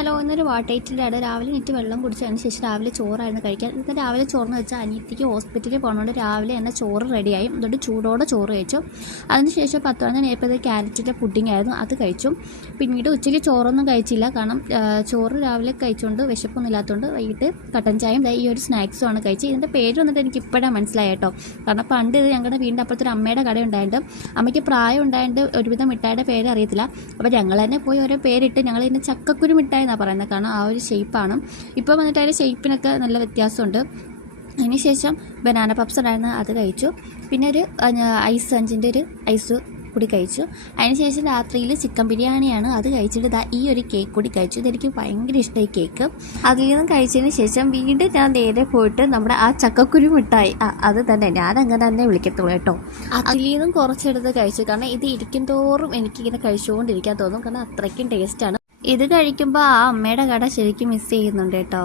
Hello, ഇന്നൊരു വാട്ടേറ്റിലാണ്. രാവിലെ എണീറ്റ് വെള്ളം കുടിച്ചതിന് ശേഷം രാവിലെ ചോറായിരുന്നു കഴിക്കാൻ. ഇന്ന് രാവിലെ ചോറെന്ന് വെച്ചാൽ അനിയത്തിക്ക് ഹോസ്പിറ്റലിൽ പോകണോണ്ട് രാവിലെ തന്നെ ചോറ് റെഡിയായി. എന്നിട്ട് ചൂടോടെ ചോറ് കഴിച്ചു. അതിനുശേഷം 10 മണി നേരത്തെ ക്യാരറ്റിൻ്റെ പുഡിംഗ് ആയിരുന്നു, അത് കഴിച്ചു. പിന്നീട് ഉച്ചയ്ക്ക് ചോറൊന്നും കഴിച്ചില്ല, കാരണം ചോറ് രാവിലെ കഴിച്ചുകൊണ്ട് വിശപ്പൊന്നും ഇല്ലാത്തതുകൊണ്ട് വൈകിട്ട് കട്ടൻ ചായയും ഈ ഒരു സ്നാക്സുമാണ് കഴിച്ചത്. ഇതിൻ്റെ പേര് വന്നിട്ട് എനിക്ക് ഇപ്പോഴാണ് മനസ്സിലായി കേട്ടോ. കാരണം പണ്ട് ഇത് ഞങ്ങളുടെ വീടിൻ്റെ അപ്പുറത്തൊരു അമ്മയുടെ കട ഉണ്ടായിട്ട് അമ്മയ്ക്ക് പ്രായം ഉണ്ടായിട്ട് ഒരുവിധം മിഠായിയുടെ പേര് അറിയത്തില്ല. അപ്പോൾ ഞങ്ങൾ തന്നെ പോയി ഓരോ പേരിട്ട് ഞങ്ങൾ ഇതിൻ്റെ ചക്കക്കുരു മിഠായി എന്നാണ് പറയുന്നത്, കാരണം ആ ഒരു ഷേപ്പാണ്. ഇപ്പോൾ വന്നിട്ട് അതിൻ്റെ ഷേപ്പിനൊക്കെ നല്ല വ്യത്യാസമുണ്ട്. അതിനുശേഷം ബനാന പപ്സ് ഉണ്ടായിരുന്നു, അത് കഴിച്ചു. പിന്നെ ഒരു ഐസ് 5ൻ്റെ ഒരു ഐസ് കൂടി കഴിച്ചു. അതിനുശേഷം രാത്രിയിൽ ചിക്കൻ ബിരിയാണിയാണ്, അത് കഴിച്ചിട്ട് ഈ ഒരു കേക്ക് കൂടി കഴിച്ചു. ഇതെനിക്ക് ഭയങ്കര ഇഷ്ടമായി കേക്ക്. അതിൽ നിന്നും കഴിച്ചതിന് ശേഷം വീണ്ടും ഞാൻ നേരെ പോയിട്ട് നമ്മുടെ ആ ചക്കക്കുരു മിഠായി, അത് തന്നെ ഞാൻ അങ്ങനെ തന്നെ വിളിക്കത്തുള്ളൂ കേട്ടോ. അതിൽ നിന്നും കുറച്ചെടുത്ത് കഴിച്ചു, കാരണം ഇത് ഇരിക്കും തോറും എനിക്കിങ്ങനെ കഴിച്ചുകൊണ്ടിരിക്കാൻ തോന്നും, കാരണം അത്രയ്ക്കും ടേസ്റ്റാണ്. ഇത് കഴിക്കുമ്പോൾ ആ അമ്മയുടെ കട ശരിക്കും മിസ് ചെയ്യുന്നുണ്ട് കേട്ടോ.